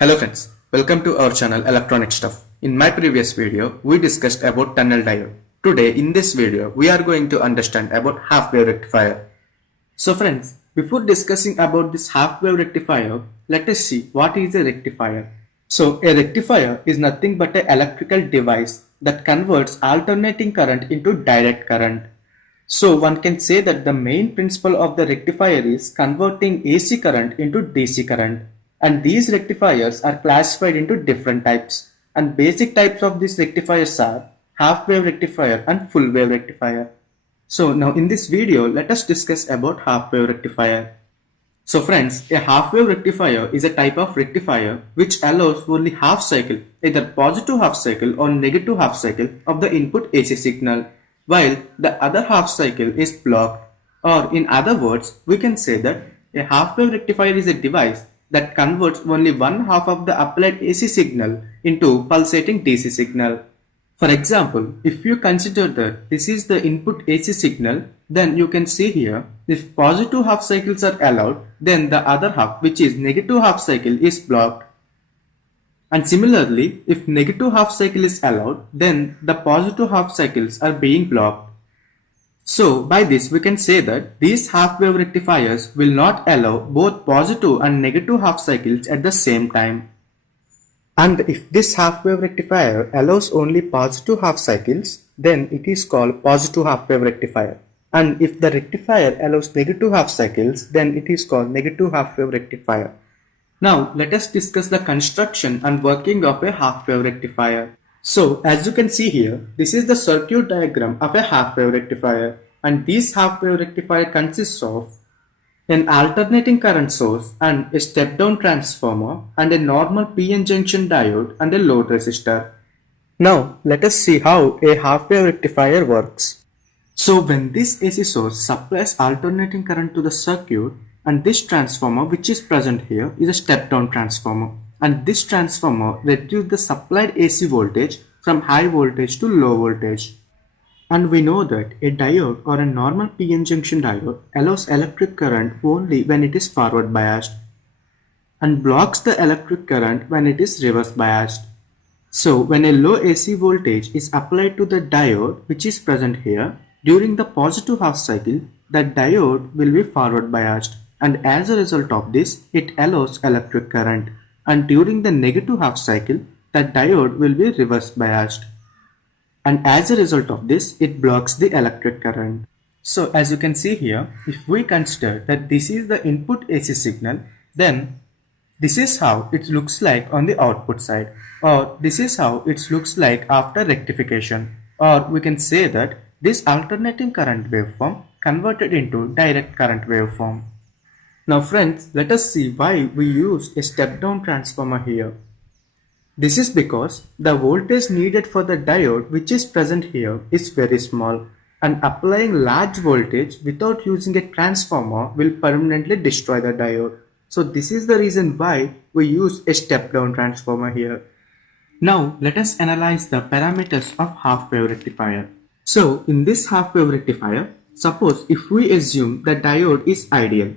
Hello friends, welcome to our channel Electronic Stuff. In my previous video, we discussed about tunnel diode. Today in this video, we are going to understand about half-wave rectifier. So friends, before discussing about this half-wave rectifier, let us see what is a rectifier. So a rectifier is nothing but an electrical device that converts alternating current into direct current. So one can say that the main principle of the rectifier is converting AC current into DC current. And these rectifiers are classified into different types. And basic types of these rectifiers are half-wave rectifier and full-wave rectifier. So now in this video, let us discuss about half-wave rectifier. So friends, a half-wave rectifier is a type of rectifier which allows only half cycle, either positive half cycle or negative half cycle of the input AC signal, while the other half cycle is blocked. Or in other words, we can say that a half-wave rectifier is a device that converts only one half of the applied AC signal into pulsating DC signal. For example, if you consider that this is the input AC signal, then you can see here, if positive half cycles are allowed, then the other half, which is negative half cycle, is blocked. And similarly, if negative half cycle is allowed, then the positive half cycles are being blocked. So by this we can say that these half-wave rectifiers will not allow both positive and negative half cycles at the same time. And if this half-wave rectifier allows only positive half cycles, then it is called positive half-wave rectifier. And if the rectifier allows negative half cycles, then it is called negative half-wave rectifier. Now let us discuss the construction and working of a half-wave rectifier. So as you can see here, this is the circuit diagram of a half-wave rectifier, and this half-wave rectifier consists of an alternating current source and a step-down transformer and a normal PN junction diode and a load resistor. Now let us see how a half-wave rectifier works. So when this AC source supplies alternating current to the circuit, and this transformer which is present here is a step-down transformer, and this transformer reduces the supplied AC voltage from high voltage to low voltage. And we know that a diode or a normal PN junction diode allows electric current only when it is forward biased and blocks the electric current when it is reverse biased. So when a low AC voltage is applied to the diode which is present here, during the positive half cycle, the diode will be forward biased, and as a result of this, it allows electric current. And during the negative half cycle, the diode will be reverse biased. And as a result of this, it blocks the electric current. So as you can see here, if we consider that this is the input AC signal, then this is how it looks like on the output side, or this is how it looks like after rectification, or we can say that this alternating current waveform converted into direct current waveform. Now friends, let us see why we used a step-down transformer here. This is because the voltage needed for the diode which is present here is very small, and applying large voltage without using a transformer will permanently destroy the diode. So this is the reason why we use a step-down transformer here. Now let us analyze the parameters of half-wave rectifier. So in this half-wave rectifier, suppose if we assume the diode is ideal,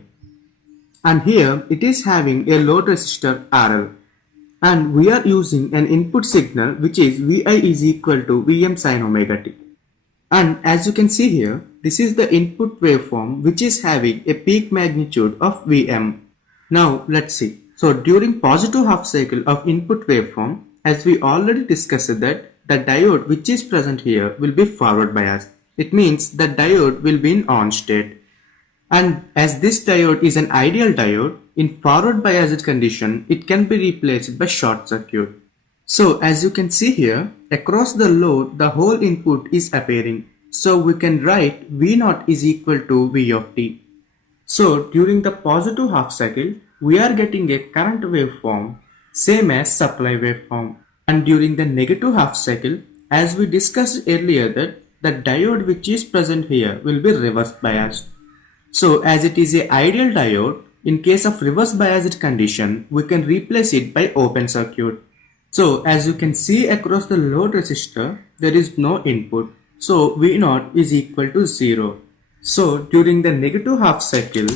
and here it is having a load resistor RL, and we are using an input signal which is Vi is equal to Vm sin omega t. And as you can see here, this is the input waveform which is having a peak magnitude of Vm. Now let's see. So during positive half cycle of input waveform, as we already discussed that the diode which is present here will be forward biased. It means the diode will be in on state. And as this diode is an ideal diode, in forward biased condition, it can be replaced by short circuit. So as you can see here, across the load, the whole input is appearing. So we can write V0 is equal to V of t. So during the positive half cycle, we are getting a current waveform, same as supply waveform. And during the negative half cycle, as we discussed earlier that the diode which is present here will be reverse biased. So as it is an ideal diode, in case of reverse biased condition, we can replace it by open circuit. So as you can see across the load resistor, there is no input. So V0 is equal to 0. So during the negative half cycle,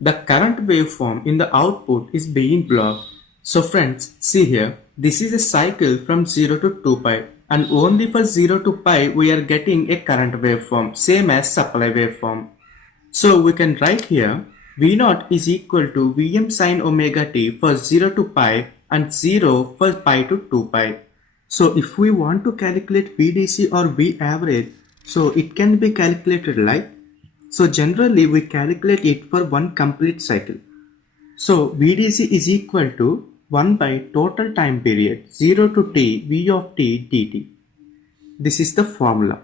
the current waveform in the output is being blocked. So friends, see here, this is a cycle from 0 to 2 pi, and only for 0 to pi we are getting a current waveform, same as supply waveform. So we can write here V0 is equal to Vm sin omega t for 0 to pi and 0 for pi to 2 pi. So if we want to calculate VDC or V average, so it can be calculated like, so generally we calculate it for one complete cycle. So VDC is equal to 1 by total time period 0 to t V of t dt. This is the formula.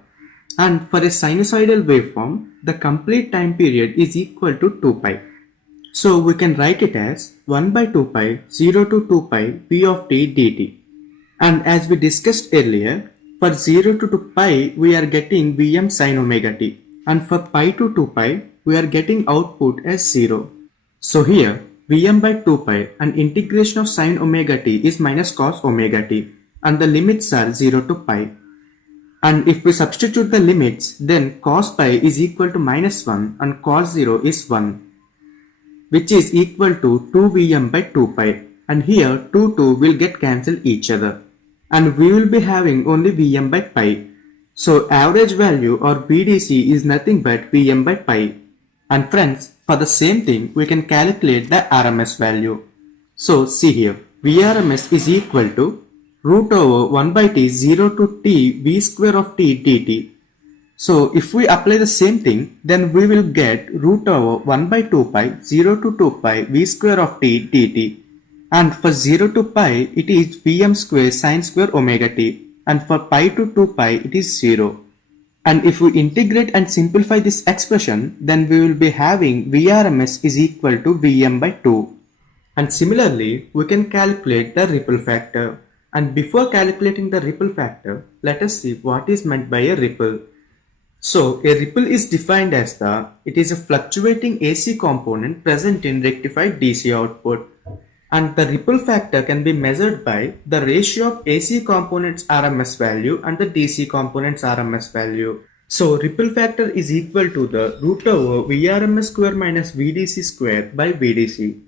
And for a sinusoidal waveform, the complete time period is equal to 2 pi. So we can write it as 1 by 2 pi 0 to 2 pi V of t dt. And as we discussed earlier, for 0 to 2 pi we are getting Vm sin omega t, and for pi to 2 pi we are getting output as 0. So here Vm by 2 pi and integration of sin omega t is minus cos omega t, and the limits are 0 to pi. And if we substitute the limits, then cos pi is equal to minus 1 and cos 0 is 1, which is equal to 2Vm by 2 pi, and here 2 will get cancelled each other, and we will be having only Vm by pi. So average value or VDC is nothing but Vm by pi. And friends, for the same thing we can calculate the RMS value. So see here, Vrms is equal to root over 1 by t 0 to t v square of t dt. So if we apply the same thing, then we will get root over 1 by 2 pi 0 to 2 pi v square of t dt. And for 0 to pi it is Vm square sin square omega t, and for pi to 2 pi it is 0. And if we integrate and simplify this expression, then we will be having Vrms is equal to Vm by 2. And similarly, we can calculate the ripple factor. And before calculating the ripple factor, let us see what is meant by a ripple. So a ripple is defined as it is a fluctuating AC component present in rectified DC output. And the ripple factor can be measured by the ratio of AC component's RMS value and the DC component's RMS value. So ripple factor is equal to the root over Vrms square minus VDC square by VDC.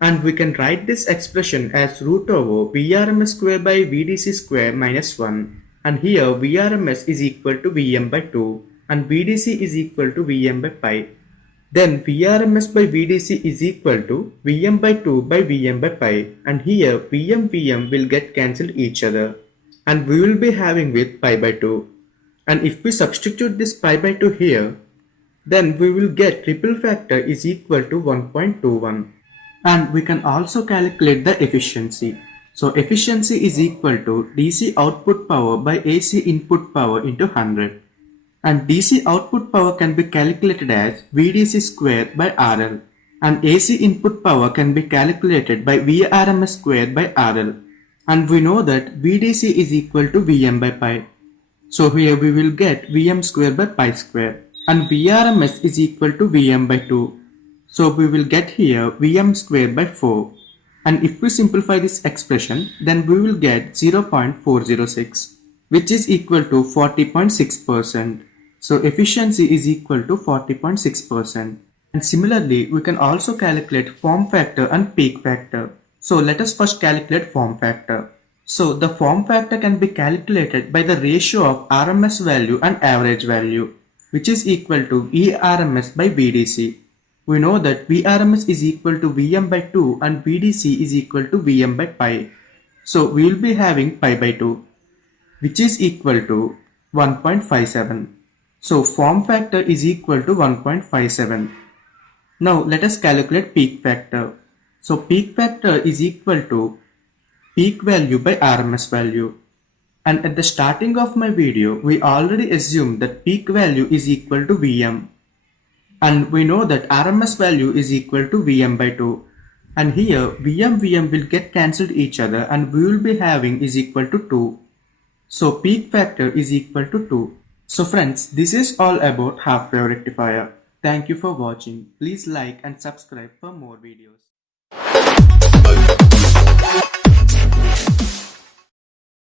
And we can write this expression as root over Vrms square by VDC square minus 1. And here Vrms is equal to Vm by 2 and VDC is equal to Vm by pi. Then Vrms by VDC is equal to Vm by 2 by Vm by pi, and here Vm will get cancelled each other, and we will be having with pi by 2. And if we substitute this pi by 2 here, then we will get ripple factor is equal to 1.21. And we can also calculate the efficiency. So efficiency is equal to DC output power by AC input power into 100. And DC output power can be calculated as VDC square by RL, and AC input power can be calculated by Vrms square by RL, and we know that VDC is equal to Vm by pi. So here we will get Vm square by pi square, and Vrms is equal to Vm by 2. So we will get here Vm square by 4. And if we simplify this expression, then we will get 0.406, which is equal to 40.6%. So efficiency is equal to 40.6%. And similarly, we can also calculate form factor and peak factor. So let us first calculate form factor. So the form factor can be calculated by the ratio of RMS value and average value, which is equal to Vrms by VDC. We know that Vrms is equal to Vm by 2 and VDC is equal to Vm by pi. So we will be having pi by 2, which is equal to 1.57. So form factor is equal to 1.57. Now let us calculate peak factor. So peak factor is equal to peak value by RMS value. And at the starting of my video, we already assumed that peak value is equal to Vm. And we know that RMS value is equal to Vm by 2. And here Vm will get cancelled each other, and we will be having is equal to 2. So peak factor is equal to 2. So friends, this is all about half-wave rectifier. Thank you for watching. Please like and subscribe for more videos.